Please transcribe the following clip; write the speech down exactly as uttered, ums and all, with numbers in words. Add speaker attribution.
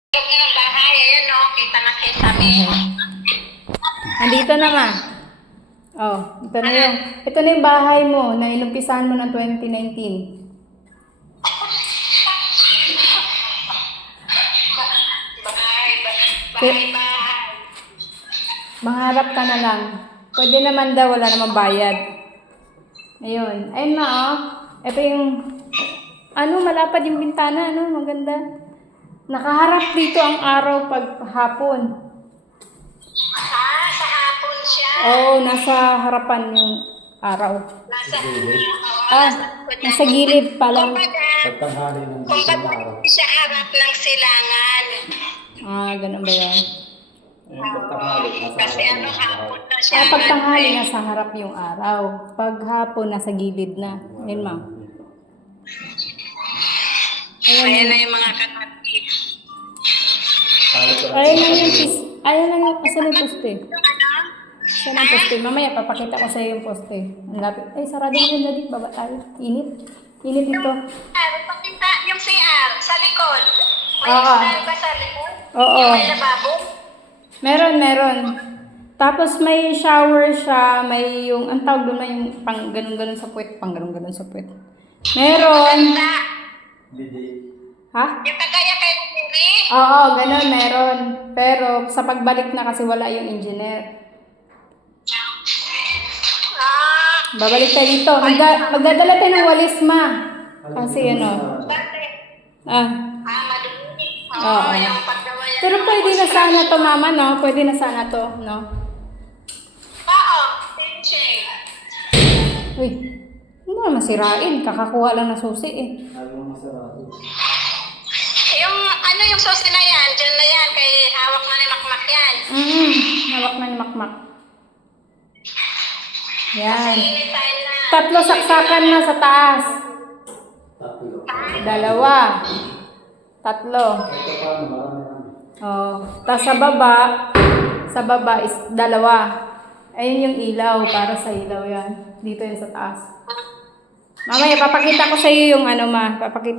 Speaker 1: Loob na ng bahay, ayan o, kita na kita mi.
Speaker 2: Nandito na, ma. Oh, ito na yung, ito na yung bahay mo na inumpisahan mo ng twenty nineteen.
Speaker 1: Bahay, bahay, bahay.
Speaker 2: Mangarap ka na lang. Pwede naman daw, wala namang bayad. Ayun. Ayun, ma, oh. Ito yung, ano, malapad yung bintana, ano, maganda. Nakaharap dito ang araw pag hapon.
Speaker 1: Ah, sa hapon siya.
Speaker 2: Oo, nasa harapan yung araw.
Speaker 1: Nasa,
Speaker 2: Ah, nasa gilid pa lang.
Speaker 3: Pagtanghali ng
Speaker 1: Kung
Speaker 3: isang
Speaker 1: ba't
Speaker 3: araw.
Speaker 1: siya harap ng silangan.
Speaker 2: Ah, ganun ba yan?
Speaker 3: Ayun, pagtanghali, nasa
Speaker 1: Kasi
Speaker 3: harapan
Speaker 1: ano,
Speaker 3: ng araw.
Speaker 1: hapon na siya.
Speaker 2: Ah, pag tanghali, nasa harap yung araw. Pag hapon, nasa gilid na. Ayun, ma.
Speaker 1: Ayan na yung mga kapatid.
Speaker 2: Ayun lang yung pis... Ayun lang yung... Asan yung poste?
Speaker 1: Yung ano?
Speaker 2: Saan ang poste? Mamaya, papakita ko sa'yo yung poste. Ang lapit. Ay, sarado na yun, Daddy. Baba tayo. Init. Init ito.
Speaker 1: Ah, pakita yung C R sa likod. May
Speaker 2: Oo.
Speaker 1: style ba sa likod?
Speaker 2: Oo.
Speaker 1: Yung may lababo?
Speaker 2: Meron, meron. Tapos may shower siya, may yung... Ang tawag doon na yung pang ganun-ganun sa puwet. Pang ganun-ganun sa puwet. Meron.
Speaker 1: Ganda.
Speaker 2: Ha?
Speaker 1: Yung kagaya kay Miri.
Speaker 2: Oo, ganun, meron. Pero sa pagbalik na kasi wala yung engineer.
Speaker 1: Ah,
Speaker 2: Babalik tayo dito. Magda magdadala tayo ng walis, ma. Kasi ano.
Speaker 1: bakit?
Speaker 2: Ah.
Speaker 1: Ah, madumi.
Speaker 2: Oo.
Speaker 1: Oo, yung paggawa yan.
Speaker 2: Pero pwede na sana to, mama, no? Pwede na sana to, no?
Speaker 1: Oo, pinche.
Speaker 2: Uy, hindi mo naman sirain. Kakakuha lang ng susi, eh.
Speaker 3: Ayaw mo masarado.
Speaker 1: Yung ano yung sauce na yan, dyan na yan, kay hawak na ni Makmak yan.
Speaker 2: Mm, hawak na ni Makmak. Yan.
Speaker 1: Init tayo na.
Speaker 2: Tatlo saksakan na sa taas.
Speaker 3: Tatlo.
Speaker 2: Dalawa. Tatlo.
Speaker 3: Ito pa, marami naman.
Speaker 2: Oh, tapos sa baba, sa baba is dalawa. Ayun yung ilaw, para sa ilaw yan. Dito yan sa taas. Mamaya, papakita ko sa iyo yung ano, ma. Papakita